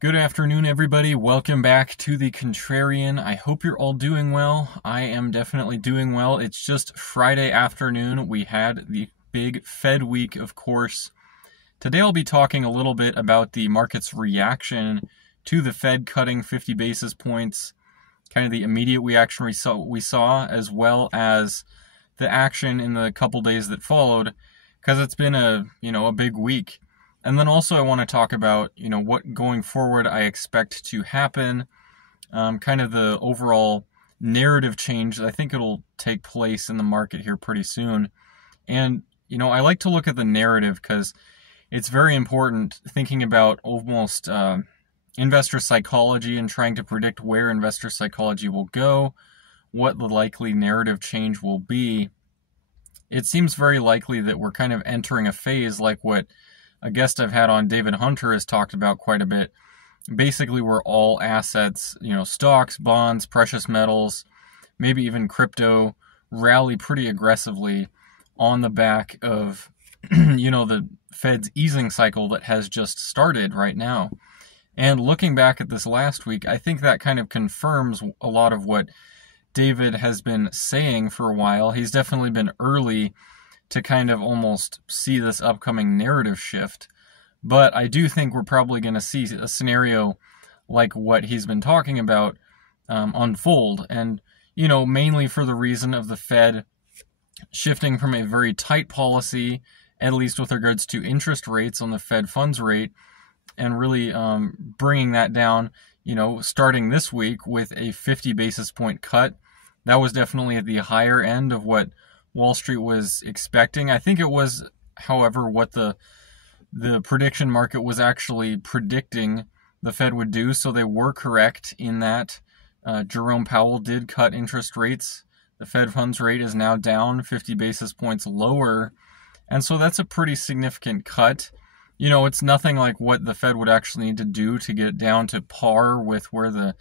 Good afternoon, everybody. Welcome back to the Contrarian. I hope you're all doing well. I am definitely doing well. It's just Friday afternoon. We had the big Fed week, of course. Today I'll be talking a little bit about the market's reaction to the Fed cutting 50 basis points, kind of the immediate reaction we saw, as well as the action in the couple days that followed, because it's been a big week. And then also I want to talk about, what going forward I expect to happen, kind of the overall narrative change. I think it'll take place in the market here pretty soon. And, I like to look at the narrative because it's very important thinking about almost investor psychology and trying to predict where investor psychology will go, what the likely narrative change will be. It seems very likely that we're kind of entering a phase like what a guest I've had on, David Hunter, has talked about quite a bit. Basically, where all assets, stocks, bonds, precious metals, maybe even crypto, rally pretty aggressively on the back of, the Fed's easing cycle that has just started right now. And looking back at this last week, I think that kind of confirms a lot of what David has been saying for a while. He's definitely been early to kind of almost see this upcoming narrative shift. But I do think we're probably going to see a scenario like what he's been talking about unfold. And, mainly for the reason of the Fed shifting from a very tight policy, at least with regards to interest rates on the Fed funds rate, and really bringing that down, starting this week with a 50 basis point cut. That was definitely at the higher end of what Wall Street was expecting. I think it was, however, what the prediction market was actually predicting the Fed would do, so they were correct in that. Jerome Powell did cut interest rates. The Fed funds rate is now down 50 basis points lower, and so that's a pretty significant cut. It's nothing like what the Fed would actually need to do to get down to par with where the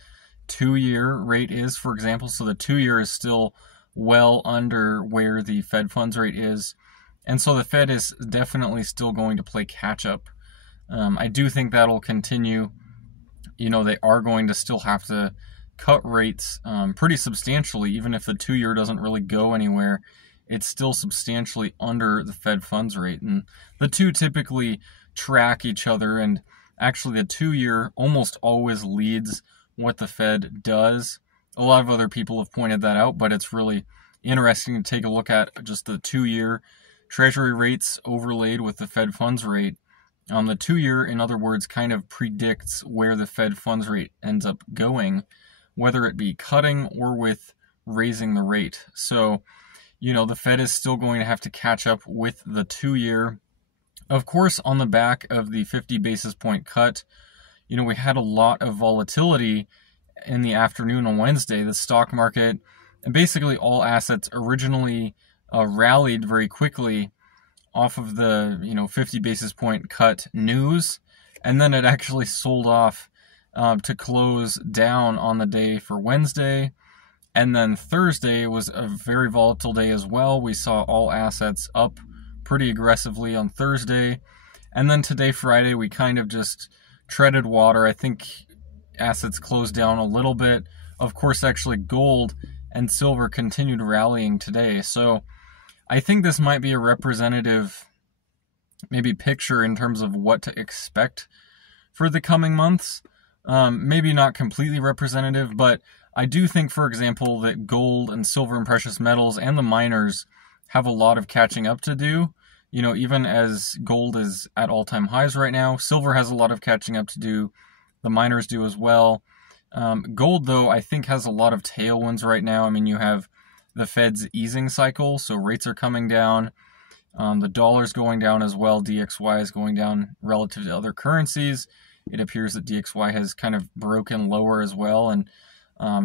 2-year rate is, for example. So the 2-year is still well under where the Fed funds rate is. And so the Fed is definitely still going to play catch up. I do think that'll continue. They are going to still have to cut rates pretty substantially, even if the 2-year doesn't really go anywhere. It's still substantially under the Fed funds rate. And the two typically track each other. And actually the 2-year almost always leads what the Fed does. A lot of other people have pointed that out, but it's really interesting to take a look at just the 2-year Treasury rates overlaid with the Fed funds rate. The 2-year, in other words, kind of predicts where the Fed funds rate ends up going, whether it be cutting or with raising the rate. So, the Fed is still going to have to catch up with the 2-year. Of course, on the back of the 50 basis point cut, we had a lot of volatility in the afternoon on Wednesday. The stock market and basically all assets originally rallied very quickly off of the 50 basis point cut news, and then it actually sold off to close down on the day for Wednesday. And then Thursday was a very volatile day as well. We saw all assets up pretty aggressively on Thursday, and then today, Friday, we kind of just treaded water. I think assets closed down a little bit. Of course, actually gold and silver continued rallying today. So I think this might be a representative maybe picture in terms of what to expect for the coming months. Maybe not completely representative, but I do think, for example, that gold and silver and precious metals and the miners have a lot of catching up to do. Even as gold is at all-time highs right now, silver has a lot of catching up to do. The miners do as well. Gold, though, I think has a lot of tailwinds right now. I mean, you have the Fed's easing cycle, so rates are coming down. The dollar's going down as well. DXY is going down relative to other currencies. It appears that DXY has kind of broken lower as well, and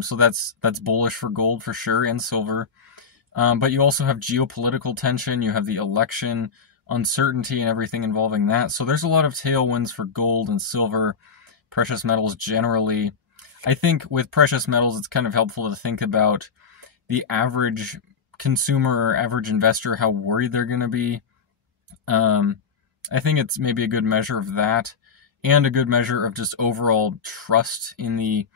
so that's bullish for gold for sure, and silver. But you also have geopolitical tension. You have the election uncertainty and everything involving that. So there's a lot of tailwinds for gold and silver, precious metals generally. I think with precious metals, it's kind of helpful to think about the average consumer or average investor, how worried they're going to be. I think it's maybe a good measure of that and a good measure of just overall trust in the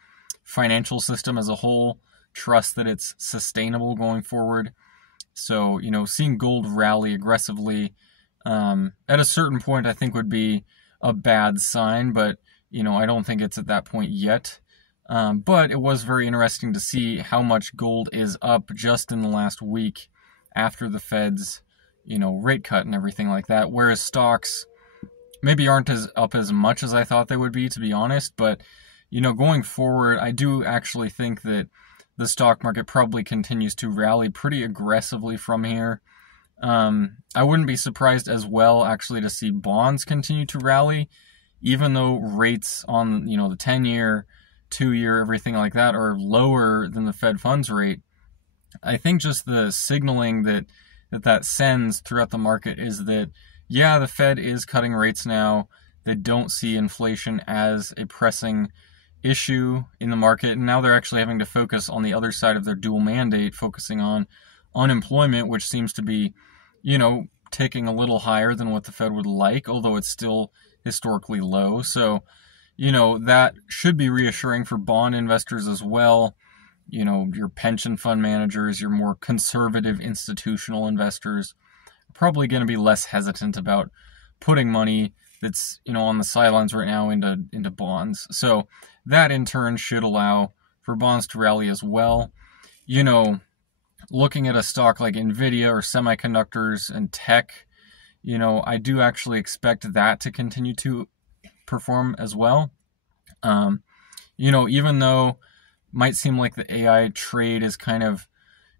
financial system as a whole, trust that it's sustainable going forward. So, seeing gold rally aggressively at a certain point, I think would be a bad sign, but, I don't think it's at that point yet. But it was very interesting to see how much gold is up just in the last week after the Fed's, rate cut and everything like that, whereas stocks maybe aren't as up as much as I thought they would be, to be honest, but, going forward, I do actually think that the stock market probably continues to rally pretty aggressively from here. I wouldn't be surprised as well, actually, to see bonds continue to rally, even though rates on, the 10-year, 2-year, everything like that are lower than the Fed funds rate. I think just the signaling that sends throughout the market is that, yeah, the Fed is cutting rates now. They don't see inflation as a pressing issue in the market, and now they're actually having to focus on the other side of their dual mandate, focusing on unemployment, which seems to be, ticking a little higher than what the Fed would like, although it's still historically low. So, that should be reassuring for bond investors as well. Your pension fund managers, your more conservative institutional investors are probably going to be less hesitant about putting money that's, on the sidelines right now into bonds. So that in turn should allow for bonds to rally as well. Looking at a stock like Nvidia or semiconductors and tech, I do actually expect that to continue to perform as well. Even though it might seem like the AI trade is kind of,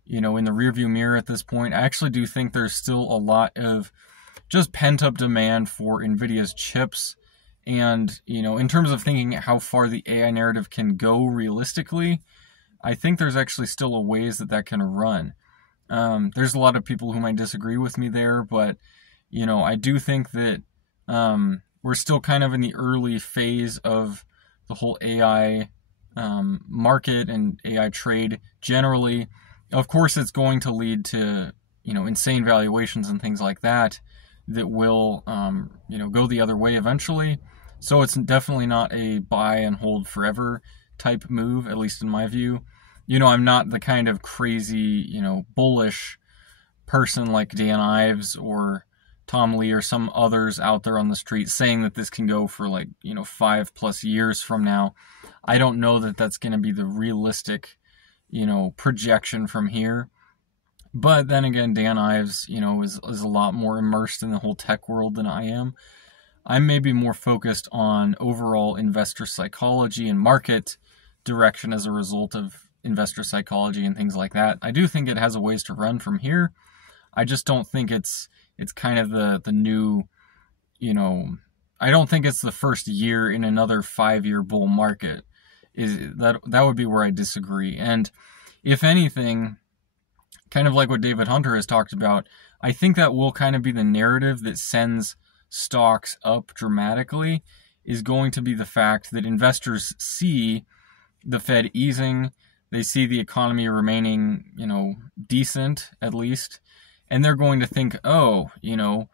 in the rearview mirror at this point, I actually do think there's still a lot of just pent-up demand for NVIDIA's chips. And, in terms of thinking how far the AI narrative can go realistically, I think there's actually still a ways that can run. There's a lot of people who might disagree with me there, but, I do think that we're still kind of in the early phase of the whole AI market and AI trade generally. Of course, it's going to lead to, insane valuations and things like that will, go the other way eventually. So it's definitely not a buy and hold forever type move, at least in my view. I'm not the kind of crazy, bullish person like Dan Ives or Tom Lee or some others out there on the street saying that this can go for 5+ years from now. I don't know that that's going to be the realistic, projection from here. But then again, Dan Ives, is a lot more immersed in the whole tech world than I am. I'm maybe more focused on overall investor psychology and market direction as a result of investor psychology and things like that. I do think it has a ways to run from here. I just don't think it's kind of the new, I don't think it's the first year in another 5-year bull market. That would be where I disagree. And if anything, kind of like what David Hunter has talked about, I think that will kind of be the narrative that sends stocks up dramatically, is going to be the fact that investors see the Fed easing, they see the economy remaining, decent at least, and they're going to think, the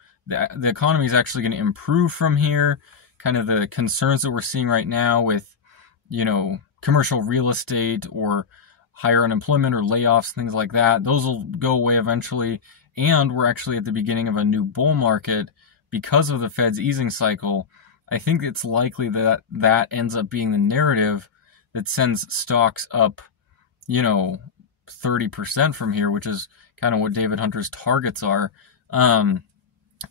economy is actually going to improve from here. Kind of the concerns that we're seeing right now with, commercial real estate or higher unemployment or layoffs, things like that, those will go away eventually. And we're actually at the beginning of a new bull market because of the Fed's easing cycle. I think it's likely that ends up being the narrative that sends stocks up, 30% from here, which is kind of what David Hunter's targets are. Kind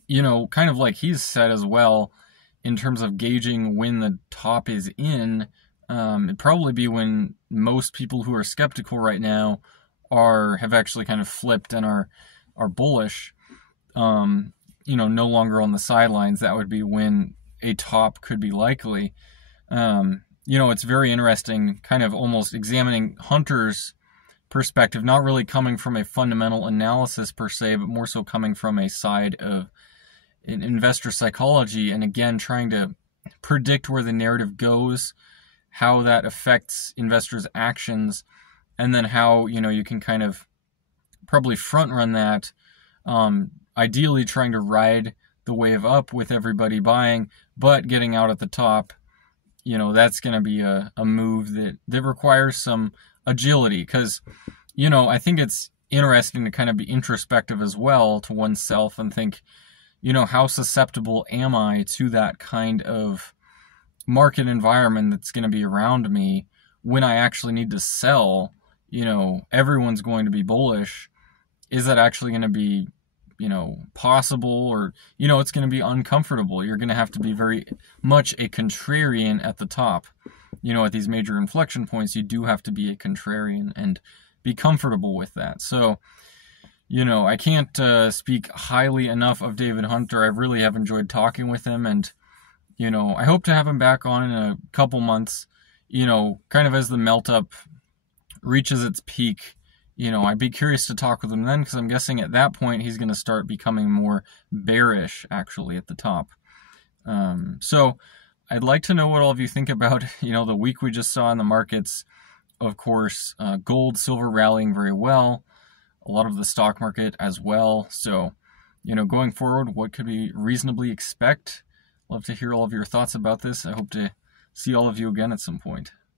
of like he's said as well, in terms of gauging when the top is in, it'd probably be when most people who are skeptical right now have actually kind of flipped and are bullish, no longer on the sidelines. That would be when a top could be likely. It's very interesting kind of almost examining Hunter's perspective, not really coming from a fundamental analysis per se, but more so coming from a side of investor psychology, and again, trying to predict where the narrative goes, how that affects investors' actions, and then how, you can kind of probably front run that, ideally trying to ride the wave up with everybody buying, but getting out at the top, that's going to be a move that requires some agility, because, I think it's interesting to kind of be introspective as well to oneself and think, how susceptible am I to that kind of market environment that's going to be around me when I actually need to sell? Everyone's going to be bullish. Is that actually going to be, possible? Or, it's going to be uncomfortable. You're going to have to be very much a contrarian at the top. At these major inflection points, you do have to be a contrarian and be comfortable with that. So, I can't speak highly enough of David Hunter. I really have enjoyed talking with him, and, I hope to have him back on in a couple months, kind of as the melt up reaches its peak. I'd be curious to talk with him then, because I'm guessing at that point he's going to start becoming more bearish, actually, at the top. So I'd like to know what all of you think about, the week we just saw in the markets. Of course, gold, silver rallying very well. A lot of the stock market as well. So, going forward, what could we reasonably expect? Love to hear all of your thoughts about this. I hope to see all of you again at some point.